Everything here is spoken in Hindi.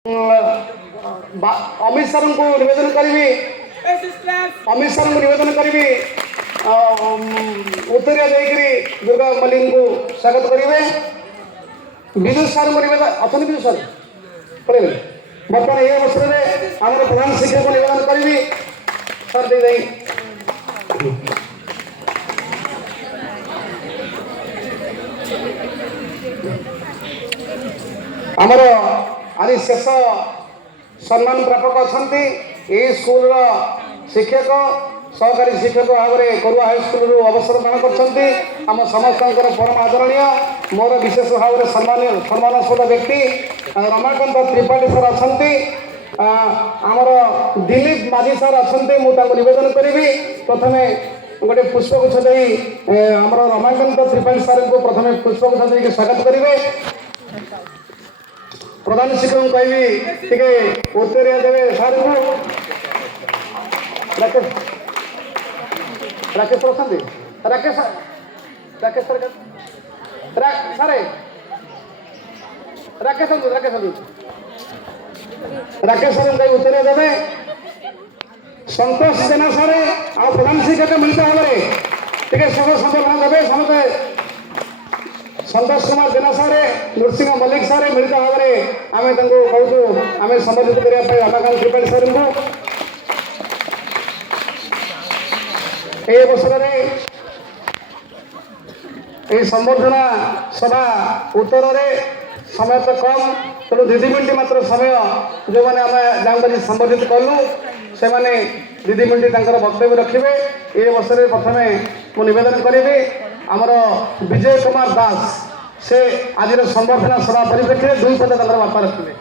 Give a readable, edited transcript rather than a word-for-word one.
अमित सर को निवेदन करी अमित सर को निवेदन करी उत्तरिया देकर दुर्गा मल्लिक को स्वागत करेंगे। विदुष सर को निवेदन अच्छा विदुष सर पड़े बर्तमान ये अवसर में आम प्रधान शिक्षक को निवेदन करी सर दे आमर आज शेष सम्मान प्रापक अच्छा स्कूल शिक्षक सहकारी शिक्षक भाव में करुआ हाईस्कल अवसर ग्रहण कर समस्त परम आदरणीय मोर विशेष भाव में सम्मानस्पद व्यक्ति रमाकांत त्रिपाठी सर अच्छा आमर दिलीप माझी सर अच्छा मुझे निवेदन करी प्रथम गोटे पुष्पगुच्छ दे आमर रमाकांत त्रिपाठी सर को प्रथम पुष्पगुच्छ दे स्वागत करेंगे। प्रधान शिक्षक कहि उत्तरिया देवे सर को राकेश राकेश अच्छा राकेश राकेश सर सारे राकेश राकेश राकेश सर कहीं उत्तरिया देवे संतोष जेना सर आ प्रधान शिक्षक मिलित भाव में सब संबर्धना देवे समझे संतोष कुमार जेना सर नृसिंह मल्लिक सर मिलित भाव में आम कहूँ आम संबोधित करने रमाकांत त्रिपाठी सर को अवसर में संबर्धना सभा उत्तर में समय तो कम तेणु 2 मिनट मात्र समय जो मैंने आम जहाँ संबोधित कलु से मैंने 2 मिनट वक्तव्य रखिए। ये अवसर में प्रथम मुझे निवेदन करी आमर विजय कुमार दास से आज संबर्धना सभा परिप्रेक्षी 2 पद बार्ता रखिए।